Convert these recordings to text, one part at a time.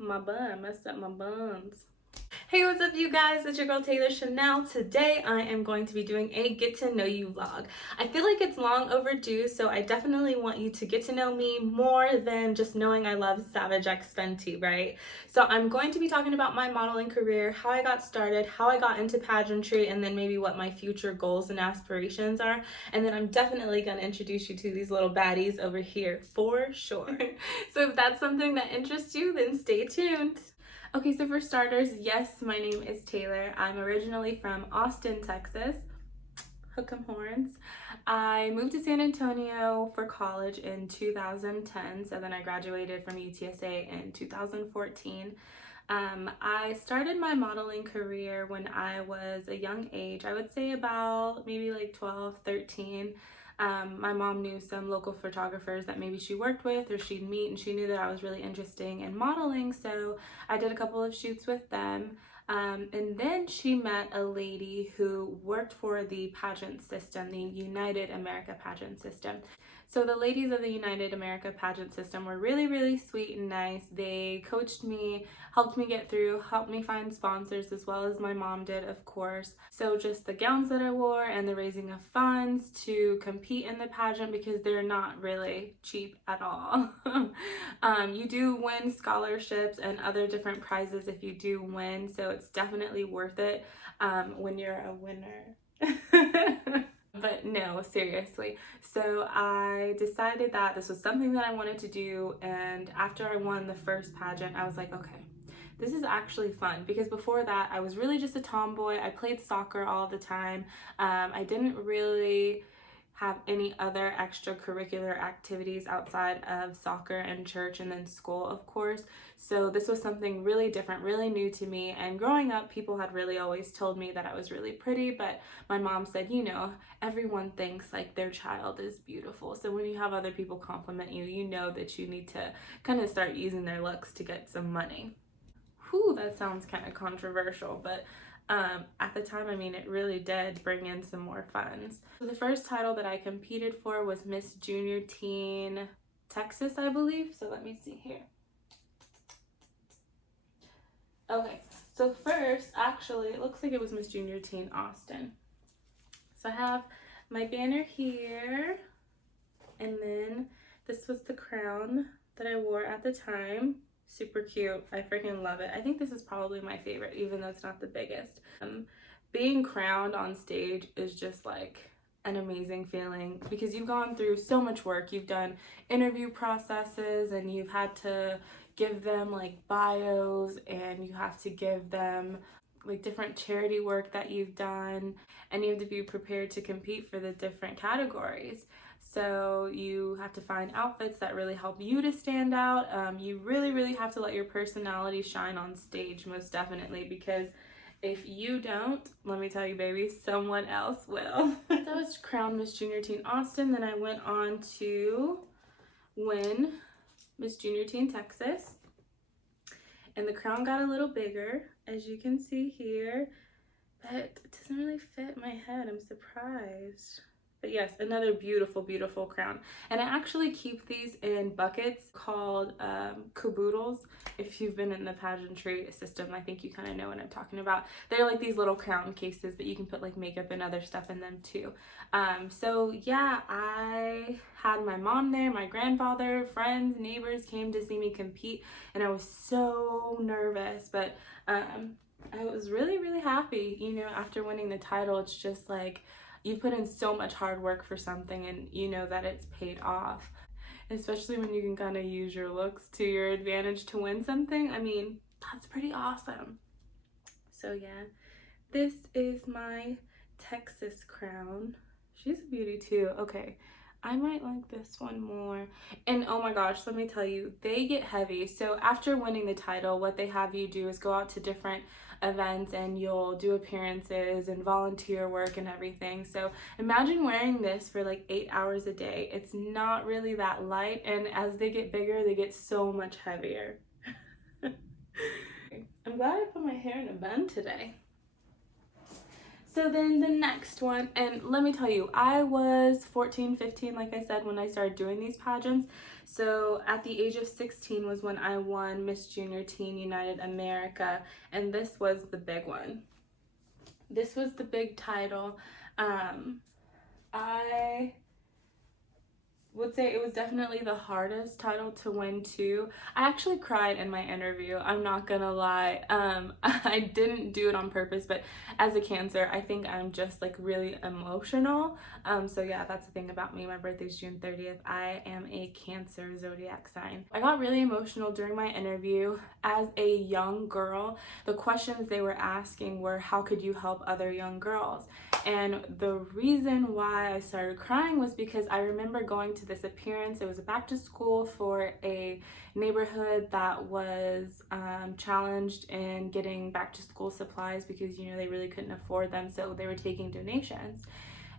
My bun, I messed up my buns. Hey, what's up you guys? It's your girl Taylor Chanel. Today I am going to be doing a get to know you vlog. I feel like it's long overdue, so I definitely want you to get to know me more than just knowing I love Savage X Fenty, right? So I'm going to be talking about my modeling career, how I got started, how I got into pageantry, and then maybe what my future goals and aspirations are. And then I'm definitely going to introduce you to these little baddies over here for sure. So if that's something that interests you, then stay tuned. Okay, so for starters, yes, my name is Taylor. I'm originally from Austin, Texas. Hook 'em horns. I moved to San Antonio for college in 2010, so then I graduated from UTSA in 2014. I started my modeling career when I was a young age. I would say about maybe like 12, 13. My mom knew some local photographers that maybe she worked with or she'd meet, and she knew that I was really interested in modeling, so I did a couple of shoots with them. And then she met a lady who worked for the pageant system, the United America pageant system. So the ladies of the United America pageant system were really, really sweet and nice. They coached me, helped me get through, helped me find sponsors, as well as my mom did, of course. So just the gowns that I wore and the raising of funds to compete in the pageant, because they're not really cheap at all. You do win scholarships and other different prizes if you do win, so it's definitely worth it when you're a winner. But no, seriously. So I decided that this was something that I wanted to do, and after I won the first pageant, I was like, okay, this is actually fun, because before that I was really just a tomboy. I played soccer all the time. I didn't really have any other extracurricular activities outside of soccer and church and then school, of course. So this was something really different, really new to me. And growing up, people had really always told me that I was really pretty, but my mom said, you know, everyone thinks like their child is beautiful. So when you have other people compliment you, you know that you need to kind of start using their looks to get some money. Whew, that sounds kind of controversial, but at the time, I mean, it really did bring in some more funds. So the first title that I competed for was Miss Junior Teen Texas, I believe. So let me see here. Okay, so first, actually, it looks like it was Miss Junior Teen Austin. So I have my banner here, and then this was the crown that I wore at the time. Super cute. I freaking love it. I think this is probably my favorite, even though it's not the biggest. Being crowned on stage is just like an amazing feeling, because you've gone through so much work. You've done interview processes, and you've had to give them like bios, and you have to give them like different charity work that you've done, and you have to be prepared to compete for the different categories. So you have to find outfits that really help you to stand out. You really, really have to let your personality shine on stage, most definitely, because if you don't, let me tell you, baby, someone else will. That was crowned Miss Junior Teen Austin. Then I went on to win Miss Junior Teen Texas. And the crown got a little bigger, as you can see here, but it doesn't really fit my head. I'm surprised. But yes, another beautiful, beautiful crown. And I actually keep these in buckets called caboodles. If you've been in the pageantry system, I think you kind of know what I'm talking about. They're like these little crown cases, but you can put like makeup and other stuff in them too. So yeah, I had my mom there, my grandfather, friends, neighbors came to see me compete, and I was so nervous, but I was really, really happy. You know, after winning the title, it's just like, you put in so much hard work for something, and you know that it's paid off, especially when you can kind of use your looks to your advantage to win something. I mean, that's pretty awesome. So yeah, this is my Texas crown. She's a beauty too. Okay, I might like this one more. And oh my gosh, let me tell you, they get heavy. So after winning the title, what they have you do is go out to different events, and you'll do appearances and volunteer work and everything. So imagine wearing this for like 8 hours a day. It's not really that light, and as they get bigger, they get so much heavier. I'm glad I put my hair in a bun today. So then the next one, and let me tell you, I was 14, 15, like I said, when I started doing these pageants. So at the age of 16 was when I won Miss Junior Teen United America, and this was the big one. This was the big title. I would say it was definitely the hardest title to win too. I actually cried in my interview, I'm not gonna lie. I didn't do it on purpose, but as a Cancer, I think I'm just like really emotional. So yeah, that's the thing about me. My birthday's June 30th. I am a Cancer zodiac sign. I got really emotional during my interview. As a young girl, the questions they were asking were, how could you help other young girls? And the reason why I started crying was because I remember going to this appearance. It was a back to school for a neighborhood that was challenged in getting back to school supplies because, you know, they really couldn't afford them. So they were taking donations.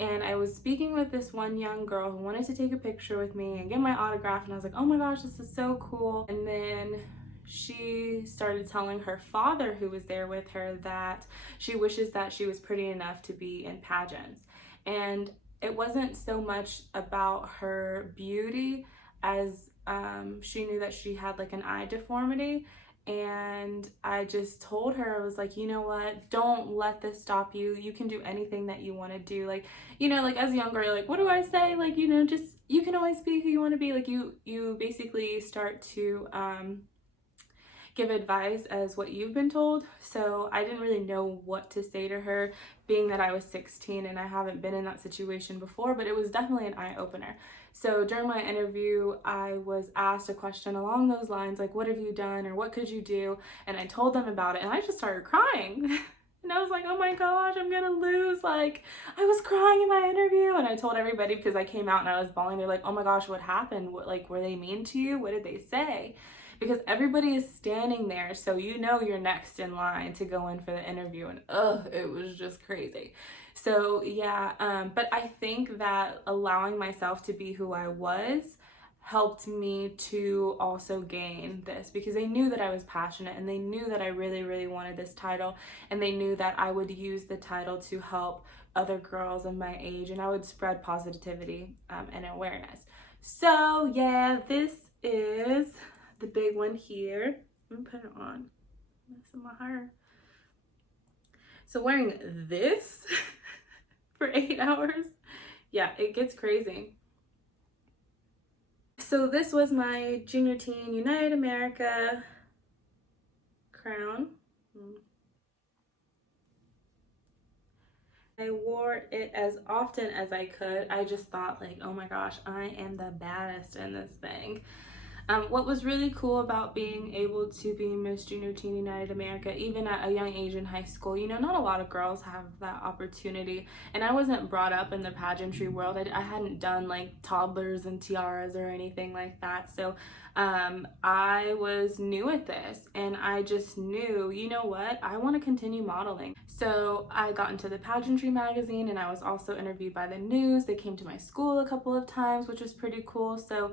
And I was speaking with this one young girl who wanted to take a picture with me and get my autograph. And I was like, oh my gosh, this is so cool. And then she started telling her father, who was there with her, that she wishes that she was pretty enough to be in pageants. And it wasn't so much about her beauty as she knew that she had like an eye deformity. And I just told her, I was like, you know what, don't let this stop you. You can do anything that you want to do. Like, you know, like as a young girl, like, what do I say? Like, you know, just, you can always be who you want to be. Like you basically start to give advice as what you've been told. So I didn't really know what to say to her, being that I was 16 and I haven't been in that situation before, but it was definitely an eye-opener. So during my interview, I was asked a question along those lines, like, what have you done, or what could you do? And I told them about it, and I just started crying. And I was like, oh my gosh, I'm gonna lose. Like, I was crying in my interview, and I told everybody because I came out and I was bawling. They're like, oh my gosh, what happened? What, like, were they mean to you? What did they say? Because everybody is standing there, so you know you're next in line to go in for the interview, and it was just crazy. So yeah, but I think that allowing myself to be who I was helped me to also gain this, because they knew that I was passionate and they knew that I really, really wanted this title, and they knew that I would use the title to help other girls of my age, and I would spread positivity and awareness. So yeah, this is the big one here. Let me put it on. Messing my hair. So wearing this for 8 hours, yeah, it gets crazy. So this was my Junior Teen United America crown. I wore it as often as I could. I just thought, like, oh my gosh, I am the baddest in this thing. What was really cool about being able to be Miss Junior Teen United America, even at a young age in high school, you know, not a lot of girls have that opportunity. And I wasn't brought up in the pageantry world. I hadn't done like toddlers and tiaras or anything like that. So I was new at this, and I just knew, you know what, I want to continue modeling. So I got into the pageantry magazine, and I was also interviewed by the news. They came to my school a couple of times, which was pretty cool. So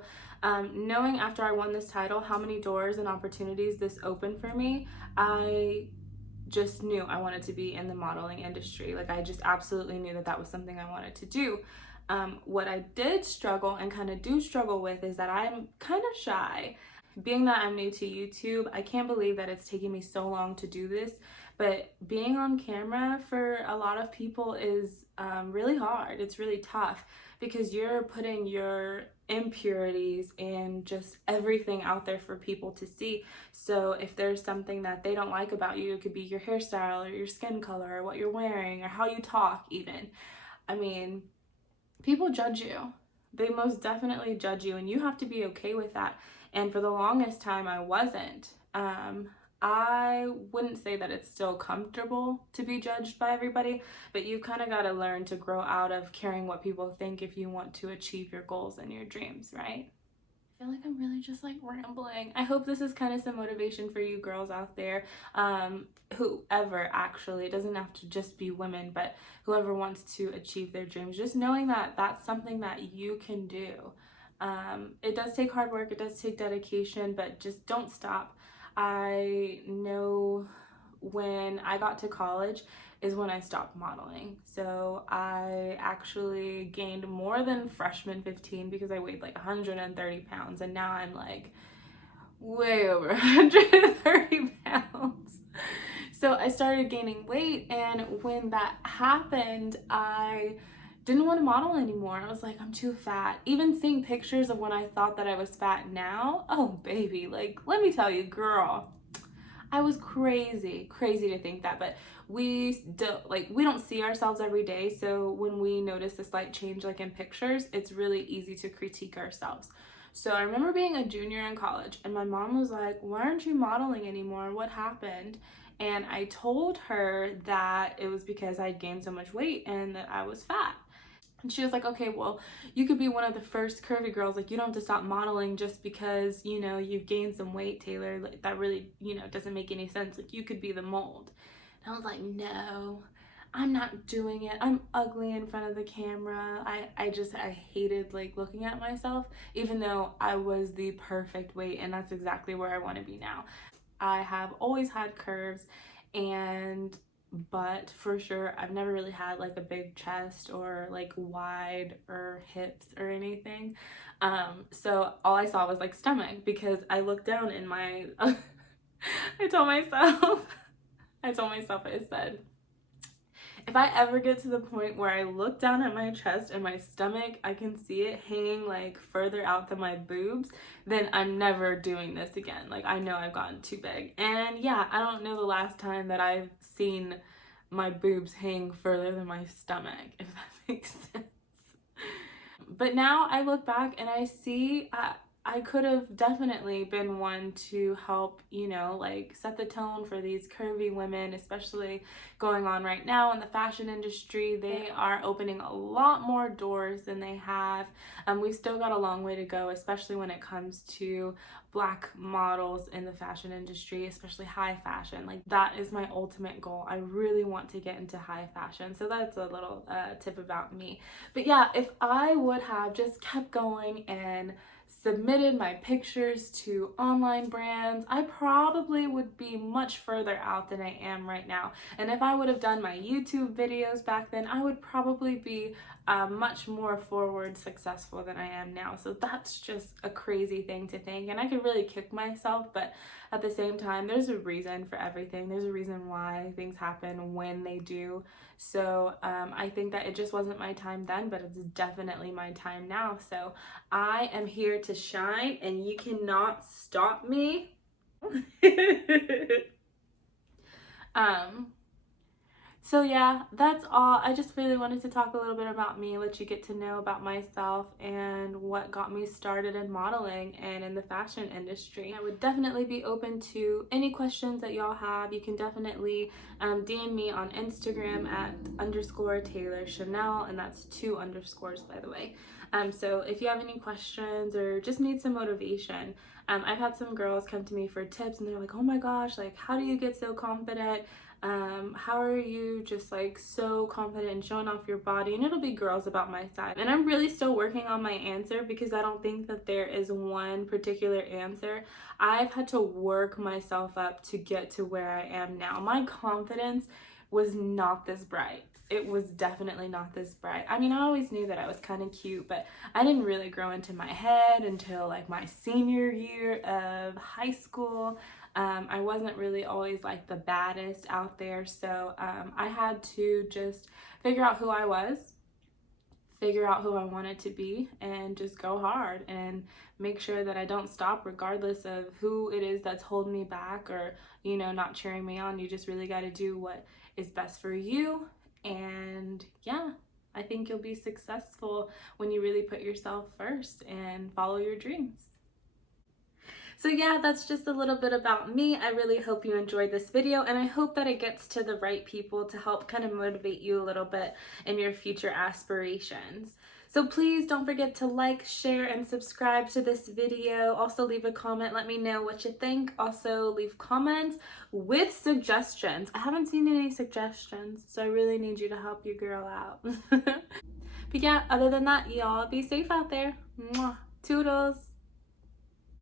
knowing after I won this title how many doors and opportunities this opened for me, I just knew I wanted to be in the modeling industry. Like, I just absolutely knew that that was something I wanted to do. What I did struggle and kind of do struggle with is that I'm kind of shy. Being that I'm new to YouTube, I can't believe that it's taking me so long to do this, but being on camera for a lot of people is really hard. It's really tough because you're putting your impurities and just everything out there for people to see. So if there's something that they don't like about you, it could be your hairstyle or your skin color or what you're wearing or how you talk even. I mean, people judge you. They most definitely judge you, and you have to be okay with that. And for the longest time, I wasn't. I wouldn't say that it's still comfortable to be judged by everybody, but you kind of got to learn to grow out of caring what people think if you want to achieve your goals and your dreams, right? I feel like I'm really just like rambling. I hope this is kind of some motivation for you girls out there, whoever actually, it doesn't have to just be women, but whoever wants to achieve their dreams, just knowing that that's something that you can do. It does take hard work, it does take dedication, but just don't stop. I know when I got to college, is when I stopped modeling. So I actually gained more than freshman 15 because I weighed like 130 pounds, and now I'm like way over 130 pounds. So I started gaining weight, and when that happened, I didn't want to model anymore. I was like, I'm too fat. Even seeing pictures of when I thought that I was fat now, oh baby, like let me tell you, girl, I was crazy to think that. But we don't see ourselves every day, so when we notice a slight change like in pictures, it's really easy to critique ourselves. So I remember being a junior in college, and my mom was like, why aren't you modeling anymore? What happened? And I told her that it was because I'd gained so much weight and that I was fat. And she was like, okay, well, you could be one of the first curvy girls. Like, you don't have to stop modeling just because, you know, you've gained some weight, Taylor. Like, that really, you know, doesn't make any sense. Like, you could be the mold. And I was like, no, I'm not doing it. I'm ugly in front of the camera. I hated like looking at myself, even though I was the perfect weight, and that's exactly where I want to be now. I have always had curves, and but for sure I've never really had like a big chest or like wide or hips or anything. So all I saw was like stomach, because I looked down in my I told myself I said, if I ever get to the point where I look down at my chest and my stomach, I can see it hanging like further out than my boobs, then I'm never doing this again. Like, I know I've gotten too big. And yeah, I don't know the last time that I've seen my boobs hang further than my stomach, if that makes sense. But now I look back and I see I could have definitely been one to help, you know, like set the tone for these curvy women, especially going on right now in the fashion industry. They are opening a lot more doors than they have. We've still got a long way to go, especially when it comes to Black models in the fashion industry, especially high fashion. Like, that is my ultimate goal. I really want to get into high fashion. So that's a little tip about me. But yeah, if I would have just kept going and submitted my pictures to online brands, I probably would be much further out than I am right now. And if I would have done my YouTube videos back then, I would probably be much more forward successful than I am now. So that's just a crazy thing to think, and I could really kick myself, but at the same time, there's a reason for everything. There's a reason why things happen when they do. So I think that it just wasn't my time then, but it's definitely my time now. So I am here to shine, and you cannot stop me. So yeah, that's all. I just really wanted to talk a little bit about me, let you get to know about myself and what got me started in modeling and in the fashion industry. I would definitely be open to any questions that y'all have. You can definitely DM me on Instagram at _Taylor Chanel, and that's 2 underscores, by the way. So if you have any questions or just need some motivation, I've had some girls come to me for tips, and they're like, oh my gosh, like, how do you get so confident? How are you just like so confident and showing off your body? And it'll be girls about my size. And I'm really still working on my answer, because I don't think that there is one particular answer. I've had to work myself up to get to where I am now. My confidence was not this bright. It was definitely not this bright. I mean, I always knew that I was kind of cute, but I didn't really grow into my head until like my senior year of high school. I wasn't really always like the baddest out there, so I had to just figure out who I was, figure out who I wanted to be, and just go hard and make sure that I don't stop regardless of who it is that's holding me back or, you know, not cheering me on. You just really got to do what is best for you. And yeah, I think you'll be successful when you really put yourself first and follow your dreams. So yeah, that's just a little bit about me. I really hope you enjoyed this video, and I hope that it gets to the right people to help kind of motivate you a little bit in your future aspirations. So please don't forget to like, share, and subscribe to this video. Also leave a comment, let me know what you think. Also leave comments with suggestions. I haven't seen any suggestions, so I really need you to help your girl out. But yeah, other than that, y'all be safe out there. Mwah. Toodles.